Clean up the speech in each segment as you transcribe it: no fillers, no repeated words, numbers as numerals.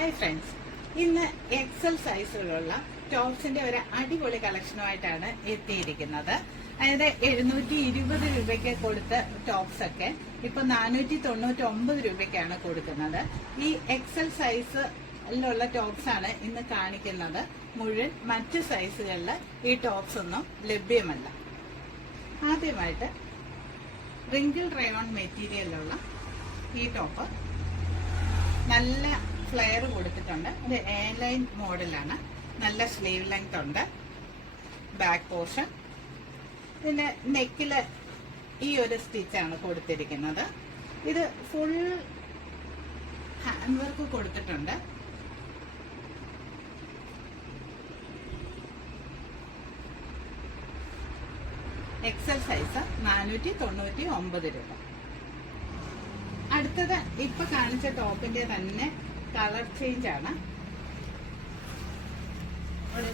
Hi friends, ഇന്ന് Excel സൈസിലുള്ള ടോപ്സിന്റെ ഒരു അടിപൊളി കളക്ഷനുമായിട്ടാണ് എത്തിയിരിക്കുന്നത്. അതായത് 720 രൂപയ്ക്ക് കൊടുത്ത ടോപ്സ് ഒക്കെ ഇപ്പൊ 499 രൂപയ്ക്കാണ് കൊടുക്കുന്നത്. ഈ എക്സൽ സൈസിലുള്ള ടോപ്സ് ആണ് ഇന്ന് കാണിക്കുന്നത്. മുഴുവൻ മറ്റു സൈസുകളിൽ ഈ ടോപ്സ് ഒന്നും ലഭ്യമല്ല. ആദ്യമായിട്ട് റിങ്കിൾ റയോൺ മെറ്റീരിയലുള്ള ഈ ടോപ്പ് നല്ല ഫ്ലെയർ കൊടുത്തിട്ടുണ്ട്. ഒരു എ ലൈൻ മോഡലാണ്. നല്ല സ്ലീവ് ലെങ്ത് ഉണ്ട്. ബാക്ക് പോർഷൻ ഇതിന്റെ നെക്കില് ഈ ഒരു സ്റ്റിച്ചാണ് കൊടുത്തിരിക്കുന്നത്. ഇത് ഫുൾ ഹാൻഡ് വർക്ക് കൊടുത്തിട്ടുണ്ട്. എക്സൽ സൈസ് 499 രൂപ. അടുത്തത് ഇപ്പൊ കാണിച്ച ടോപ്പിന്റെ തന്നെ കളർ ചേഞ്ച് ആണ്. ഒരു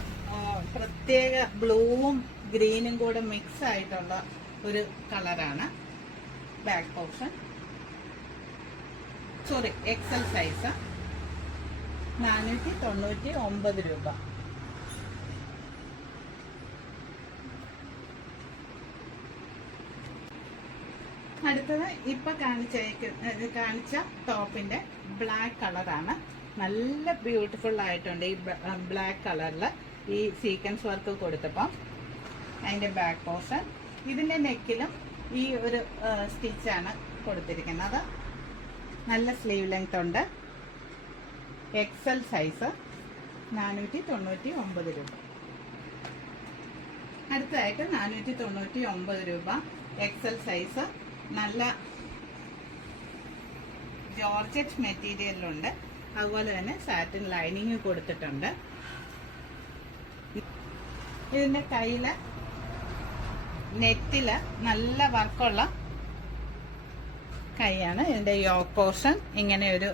പ്രത്യേക ബ്ലൂവും ഗ്രീനും കൂടെ മിക്സ് ആയിട്ടുള്ള ഒരു കളറാണ്. ബാക്ക് പോർഷൻ എക്സൽ സൈസ് 499 രൂപ. അടുത്തത് ഇപ്പൊ കാണിച്ച ടോപ്പിന്റെ ബ്ലാക്ക് കളറാണ്. നല്ല ബ്യൂട്ടിഫുൾ ആയിട്ടുണ്ട്. ഈ ബ്ലാക്ക് കളറില് ഈ സീക്വൻസ് വർക്ക് കൊടുത്തപ്പം അതിന്റെ ബാക്ക് പോർഷൻ ഇതിന്റെ നെക്കിലും ഈ ഒരു സ്റ്റിച്ചാണ് കൊടുത്തിരിക്കുന്നത്. നല്ല സ്ലീവ് ലെങ്ത് ഉണ്ട്. എക്സൽ സൈസ് 499 രൂപ. അടുത്തതായിട്ട് 499 രൂപ എക്സൽ സൈസ്. നല്ല ജോർജറ്റ് മെറ്റീരിയലുണ്ട്. അതുപോലെ തന്നെ സാറ്റിൻ ലൈനിങ് കൊടുത്തിട്ടുണ്ട്. ഇതിന്റെ കയ്യില് നെറ്റില് നല്ല വർക്കുള്ള കൈയാണ്. ഇതിന്റെ യോക്ക് പോർഷൻ ഇങ്ങനെ ഒരു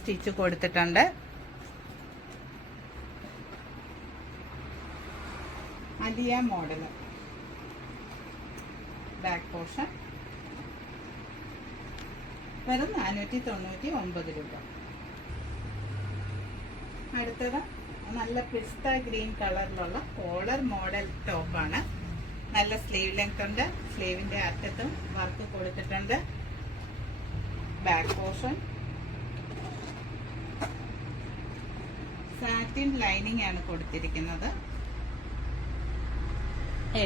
സ്റ്റിച്ച് കൊടുത്തിട്ടുണ്ട്. അലിയ മോഡല്. ബാക്ക് പോർഷൻ വെറും 499 രൂപ. അടുത്തത് നല്ല പിസ്ത ഗ്രീൻ കളറിലുള്ള കോളർ മോഡൽ ടോപ്പാണ്. നല്ല സ്ലീവ് ലെങ്ത് ഉണ്ട്. സ്ലീവിന്റെ അറ്റത്തും വർക്ക് കൊടുത്തിട്ടുണ്ട്. ബാക്ക് പോർഷൻ സാറ്റിൻ ലൈനിങ് ആണ് കൊടുത്തിരിക്കുന്നത്.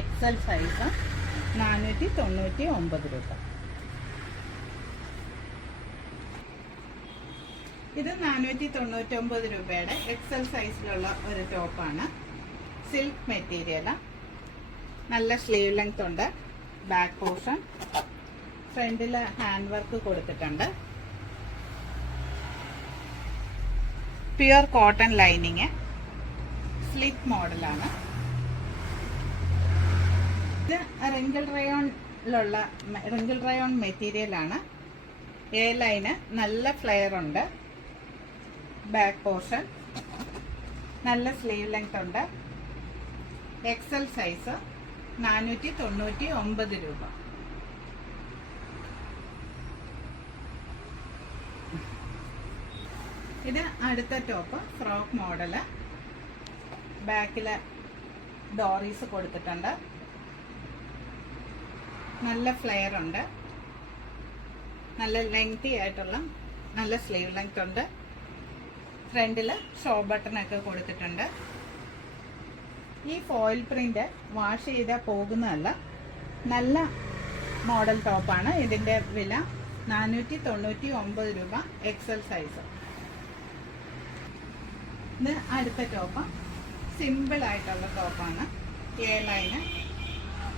എക്സൽ സൈസ് 499 രൂപ. ഇത് 499 രൂപയുടെ എക്സൽ സൈസിലുള്ള ഒരു ടോപ്പാണ്. Silk material. നല്ല സ്ലീവ് ലെങ്ത് ഉണ്ട്. ബാക്ക് പോർഷൻ ഫ്രണ്ടിൽ ഹാൻഡ് വർക്ക് കൊടുത്തിട്ടുണ്ട്. Pure cotton lining. സ്ലിറ്റ് മോഡലാണ്. ഇത് റിങ്കിൾ റയോൺ മെറ്റീരിയലാണ്. എ ലൈന് നല്ല ഫ്ലെയർ ഉണ്ട്. ബാക്ക് പോർഷൻ നല്ല സ്ലീവ് ലെങ്ത് ഉണ്ട്. എക്സൽ സൈസ് 499 രൂപ. ഇത് അടുത്ത ടോപ്പ് ഫ്രോക്ക് മോഡല്. ബാക്കില് ഡോറീസ് കൊടുത്തിട്ടുണ്ട്. നല്ല ഫ്ലെയർ ഉണ്ട്. നല്ല ലെങ്തി ആയിട്ടുള്ള നല്ല സ്ലീവ് ലെങ്ത് ഉണ്ട്. ഫ്രണ്ടില് ഷോ ബട്ടൺ ഒക്കെ കൊടുത്തിട്ടുണ്ട്. ഈ ഫോയിൽ പ്രിന്റ് വാഷ് ചെയ്താൽ പോകുന്നതല്ല. നല്ല മോഡൽ ടോപ്പാണ്. ഇതിന്റെ വില 499 രൂപ. XL size. ഇത് അടുത്ത ടോപ്പ് സിമ്പിൾ ആയിട്ടുള്ള ടോപ്പാണ്. എ ലൈന്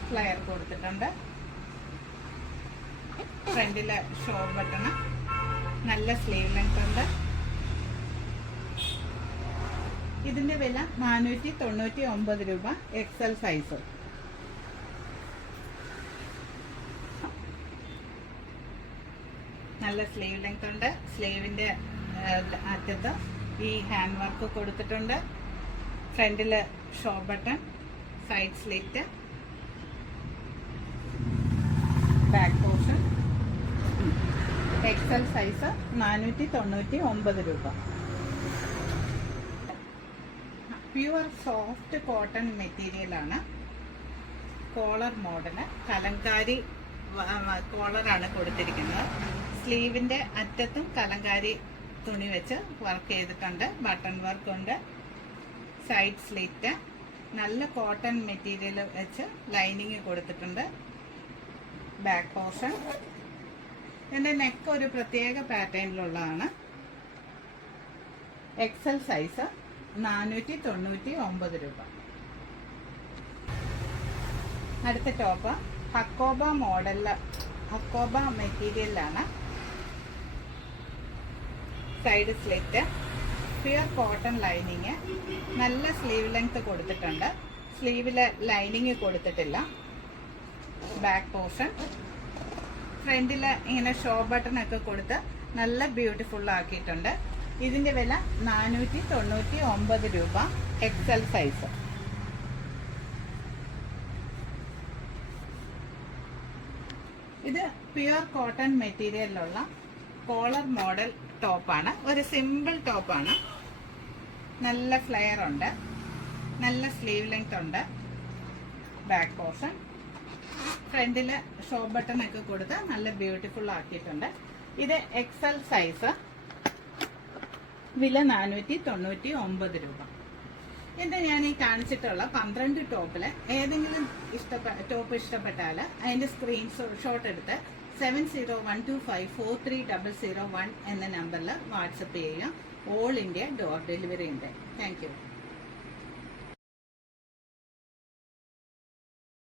ഫ്ലെയർ കൊടുത്തിട്ടുണ്ട്. ഫ്രണ്ടില് ഷോ ബട്ടൺ. നല്ല സ്ലീവ് ലെങ്ത് ഉണ്ട്. ഇതിന്റെ വില 499 രൂപ. XL size. നല്ല സ്ലീവ് ലെങ്ത് ഉണ്ട്. സ്ലീവിന്റെ അറ്റത്ത് ഈ ഹാൻഡ് വർക്ക് കൊടുത്തിട്ടുണ്ട്. ഫ്രണ്ടില് show button, side slit, back portion. XL size 499 രൂപ. പ്യുവർ സോഫ്റ്റ് കോട്ടൺ മെറ്റീരിയലാണ്. കോളർ മോഡല് കലങ്കാരി കോളറാണ് കൊടുത്തിരിക്കുന്നത്. സ്ലീവിൻ്റെ അറ്റത്തും കലങ്കാരി തുണി വെച്ച് വർക്ക് ചെയ്തിട്ടുണ്ട്. ബട്ടൺ വർക്ക് ഉണ്ട്. സൈഡ് സ്ലിറ്റ് നല്ല കോട്ടൺ മെറ്റീരിയൽ വെച്ച് ലൈനിങ് കൊടുത്തിട്ടുണ്ട്. Back portion. ഇതിൻ്റെ നെക്ക് ഒരു പ്രത്യേക പാറ്റേണിലുള്ളതാണ്. എക്സൽ സൈസ് 499 രൂപ. അടുത്ത ടോപ്പ് ഹക്കോബ മോഡലില് ഹക്കോബ മെറ്റീരിയലാണ്. Side slit, pure cotton lining, നല്ല സ്ലീവ് ലെങ്ത് കൊടുത്തിട്ടുണ്ട്. സ്ലീവില് ലൈനിങ് കൊടുത്തിട്ടില്ല. Back portion. ഫ്രണ്ടില് ഇങ്ങനെ ഷോ ബട്ടൺ ഒക്കെ കൊടുത്ത് നല്ല ബ്യൂട്ടിഫുൾ ആക്കിയിട്ടുണ്ട്. ഇതിന്റെ വില 499 രൂപ. XL size. ഇത് പ്യുർ കോട്ടൺ മെറ്റീരിയലിലുള്ള കോളർ മോഡൽ ടോപ്പാണ്. ഒരു സിമ്പിൾ ടോപ്പാണ്. നല്ല ഫ്ലെയർ ഉണ്ട്. നല്ല സ്ലീവ് ലെങ്ത് ഉണ്ട്. Back portion. ഫ്രണ്ടില് ഷോ ബട്ടൺ ഒക്കെ കൊടുത്ത് നല്ല ബ്യൂട്ടിഫുൾ ആക്കിയിട്ടുണ്ട്. ഇത് എക്സൽ സൈസ്. വില 499 രൂപ. എൻ്റെ ഞാൻ ഈ കാണിച്ചിട്ടുള്ള 12 ടോപ്പിൽ ഏതെങ്കിലും ടോപ്പ് ഇഷ്ടപ്പെട്ടാൽ അതിൻ്റെ സ്ക്രീൻഷോട്ട് എടുത്ത് 7012543001 എന്ന നമ്പറിൽ വാട്സപ്പ് ചെയ്യുക. ഓൾ ഇന്ത്യ ഡോർ ഡെലിവറി ഉണ്ട്. Thank you.